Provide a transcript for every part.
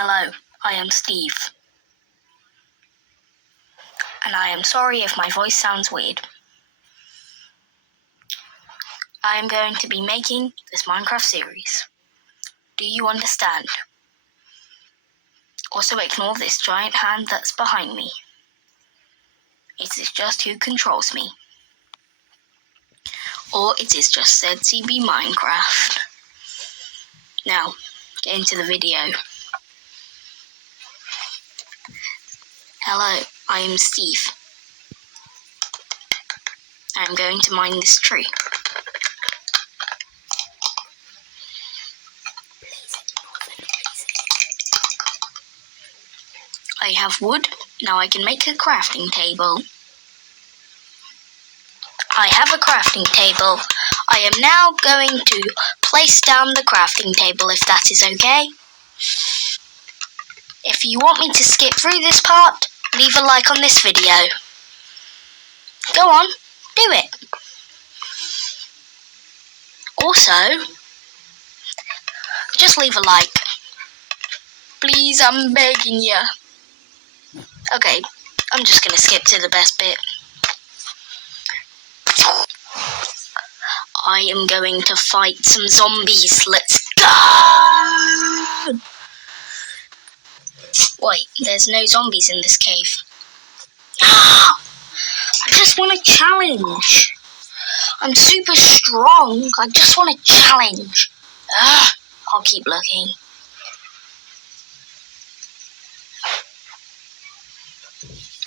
Hello, I am Steve. And I am sorry if my voice sounds weird. I am going to be making this Minecraft series. Do you understand? Also ignore this giant hand that's behind me. It is just who controls me. Or it is just ZCB Minecraft. Now, get into the video. Hello, I am Steve. I am going to mine this tree. I have wood, now I can make a crafting table. I have a crafting table. I am now going to place down the crafting table if that is okay. If you want me to skip through this part, leave a like on this video. Go on, do it. Also, just leave a like. Please, I'm begging you. Okay, I'm just gonna skip to the best bit. I am going to fight some zombies. Let's go! Wait, there's no zombies in this cave. I just want a challenge. I'm super strong. I just want a challenge. I'll keep looking.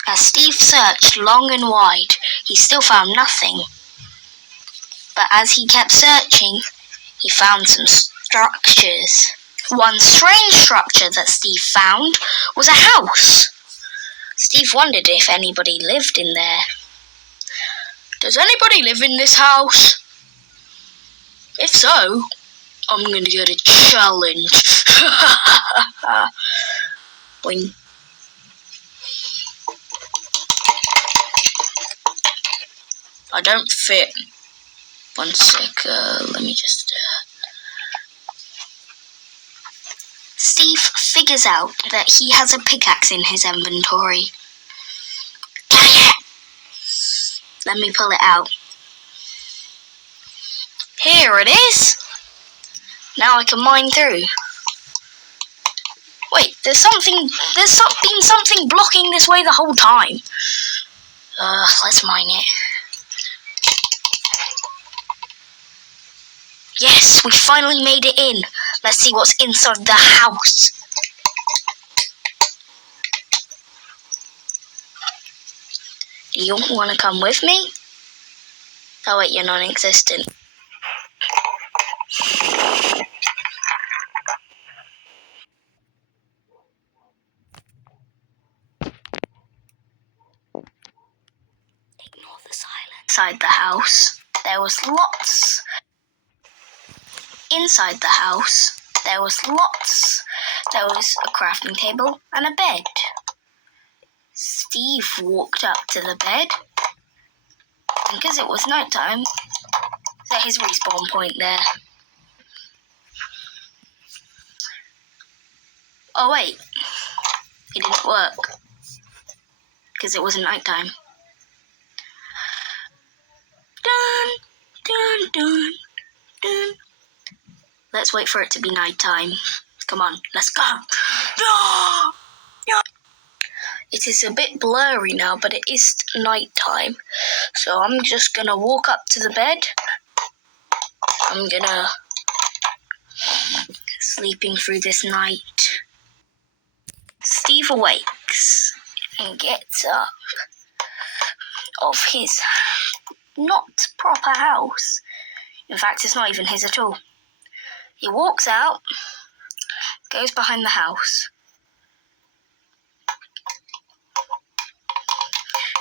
As Steve searched long and wide, he still found nothing. But as he kept searching, he found some structures. One strange structure that Steve found was a house. Steve wondered if anybody lived in there. Does anybody live in this house? If so, I'm gonna get a challenge. Boing. I don't fit. One sec, let me just... Steve figures out that he has a pickaxe in his inventory. Dang it! Let me pull it out. Here it is! Now I can mine through. Wait, there's been something blocking this way the whole time. Let's mine it. Yes, we finally made it in. Let's see what's inside the house. Do you want to come with me? Oh wait, you're non-existent. Ignore the silence. Inside the house, there was lots. Inside the house, there was lots. There was a crafting table and a bed. Steve walked up to the bed, and because it was nighttime, set his respawn point there. Oh wait, it didn't work, because it wasn't nighttime. Dun, dun, dun, dun. Let's wait for it to be nighttime. Come on, let's go. It is a bit blurry now, but it is nighttime. So I'm just gonna walk up to the bed. I'm gonna sleeping through this night. Steve awakes and gets up of his not proper house. In fact, it's not even his at all. He walks out, goes behind the house,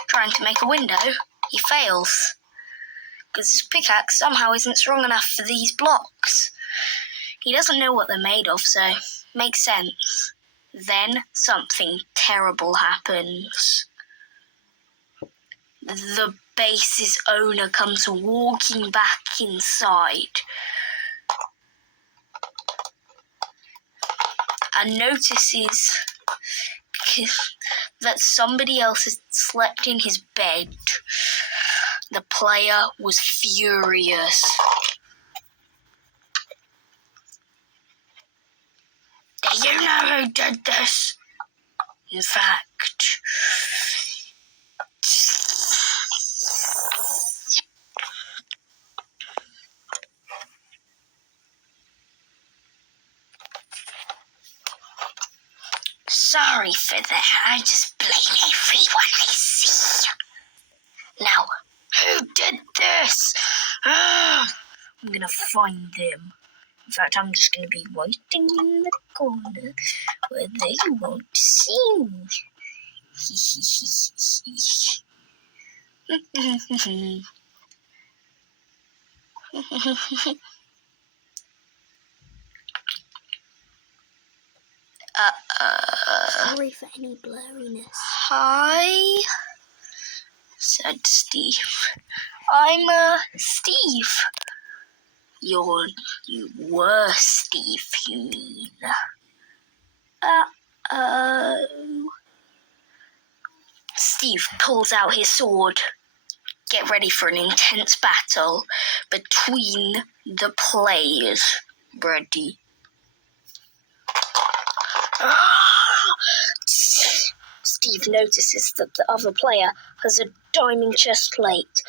trying to make a window. He fails, because his pickaxe somehow isn't strong enough for these blocks. He doesn't know what they're made of, so makes sense. Then something terrible happens. The base's owner comes walking back inside. and notices that somebody else had slept in his bed. The player was furious. Do you know who did this? In fact, sorry for that. I just blame everyone I see. Now, who did this? I'm going to find them. In fact, I'm just going to be waiting in the corner where they won't see me. Sorry for any blurriness. Hi, said Steve. I'm Steve. You were Steve, you mean? Uh-oh. Steve pulls out his sword. Get ready for an intense battle between the players. Ready? Steve notices that the other player has a diamond chest plate.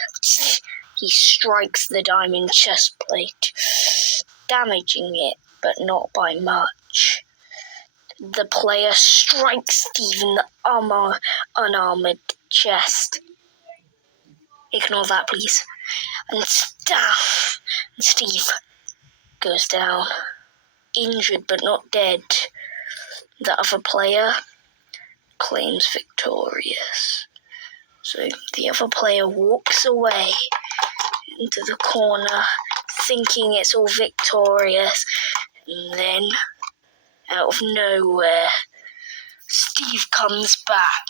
He strikes the diamond chest plate, damaging it, but not by much. The player strikes Steve in the unarmored chest. Ignore that, please. And Steve goes down, injured but not dead. The other player claims victorious. So the other player walks away into the corner, thinking it's all victorious. And then, out of nowhere, Steve comes back,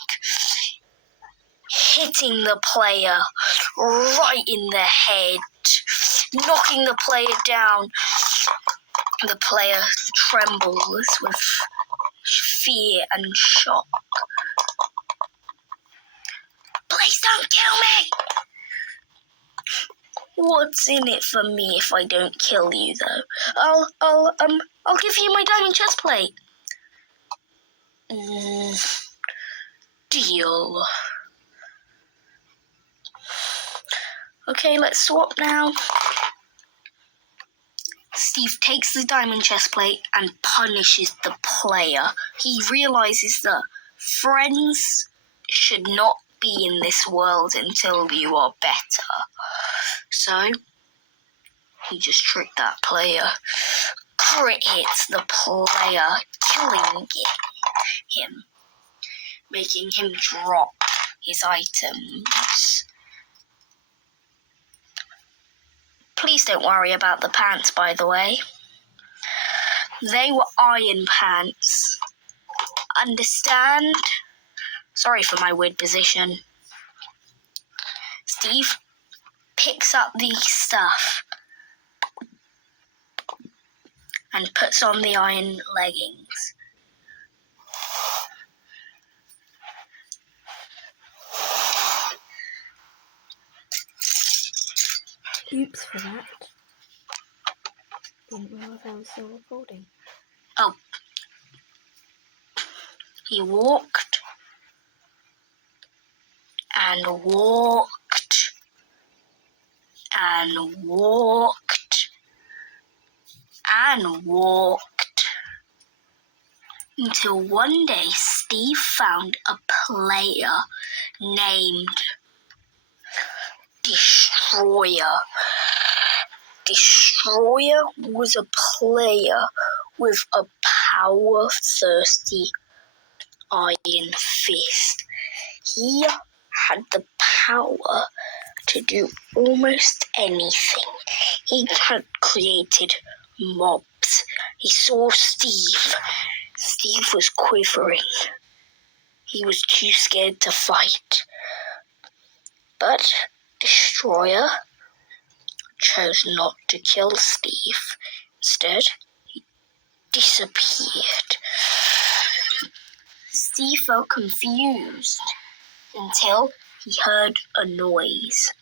hitting the player right in the head, knocking the player down. The player trembles with fear and shock. Please don't kill me! What's in it for me if I don't kill you, though? I'll give you my diamond chest plate. Deal. Okay, let's swap now. Steve takes the diamond chest plate and punishes the player. He realizes that friends should not be in this world until you are better. So, he just tricked that player. Crit hits the player, killing him, making him drop his items. Please don't worry about the pants, by the way. They were iron pants. Understand? Sorry for my weird position. Steve picks up the stuff and puts on the iron leggings. Oops for that. Didn't realise I was still recording. Oh. He walked and walked and walked and walked until one day Steve found a player named Destroyer. Destroyer was a player with a power-thirsty iron fist. He had the power to do almost anything. He had created mobs. He saw Steve. Steve was quivering. He was too scared to fight. But Destroyer chose not to kill Steve. Instead, disappeared. Steve felt confused until he heard a noise.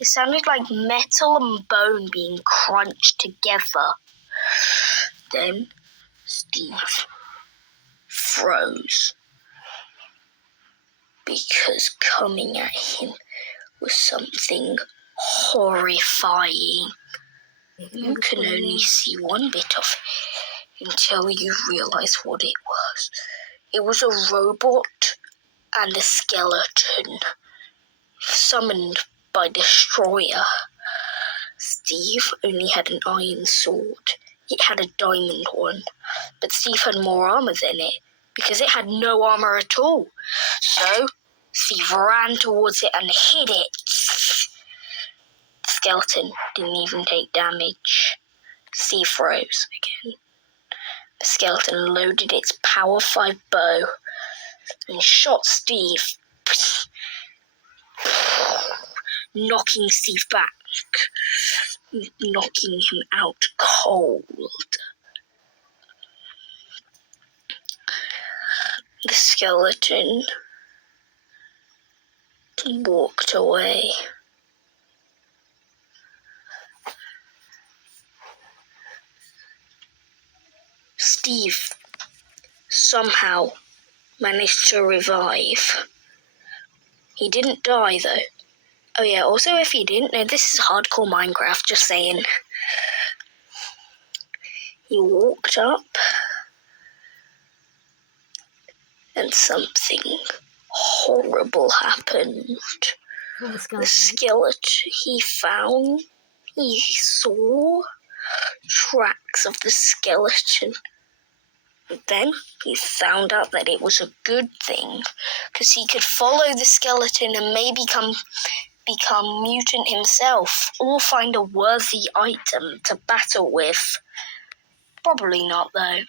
It sounded like metal and bone being crunched together. Then Steve froze because coming at him was something horrifying. You can only see one bit of it until you realize what it was. It was a robot and a skeleton summoned by Destroyer. Steve only had an iron sword. It had a diamond one, but Steve had more armor than it because it had no armor at all. So Steve ran towards it and hit it. The skeleton didn't even take damage. Steve froze again. The skeleton loaded its Power 5 bow and shot Steve, knocking Steve back, knocking him out cold. The skeleton walked away. Steve somehow managed to revive. He didn't die though. Oh yeah, also if you didn't know, this is hardcore Minecraft, just saying. He walked up and something horrible happened. The skeleton he saw tracks of the skeleton. Then he found out that it was a good thing, because he could follow the skeleton and maybe become mutant himself, or find a worthy item to battle with. Probably not though.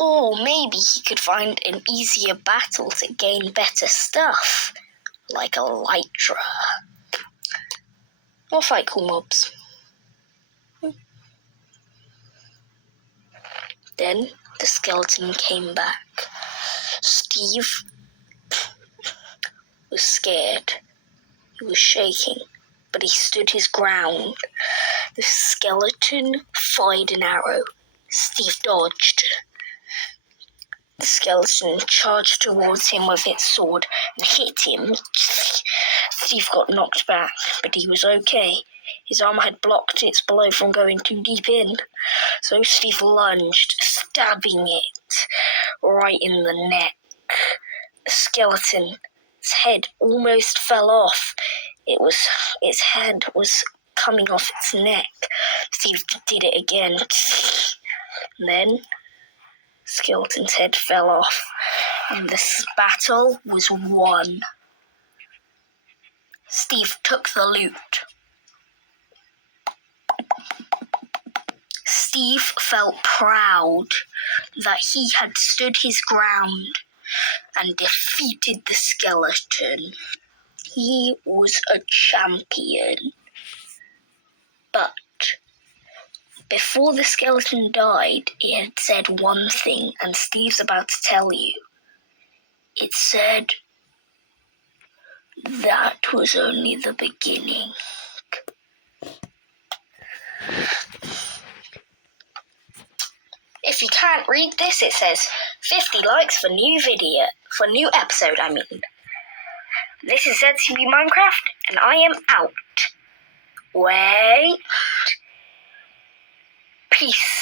Or maybe he could find an easier battle to gain better stuff, like Elytra. Or fight cool mobs. Then the skeleton came back. Steve was scared. He was shaking, but he stood his ground. The skeleton fired an arrow. Steve dodged. The skeleton charged towards him with its sword and hit him. Steve got knocked back, but he was okay. His armor had blocked its blow from going too deep in. So Steve lunged, stabbing it right in the neck. The skeleton's head almost fell off. Its head was coming off its neck. Steve did it again. And then skeleton's head fell off, and this battle was won. Steve took the loot. Steve felt proud that he had stood his ground and defeated the skeleton. He was a champion. But before the skeleton died, it had said one thing, and Steve's about to tell you. It said, "That was only the beginning." If you can't read this, it says 50 likes for new episode. This is ZCB Minecraft, and I am out. Wait. Peace.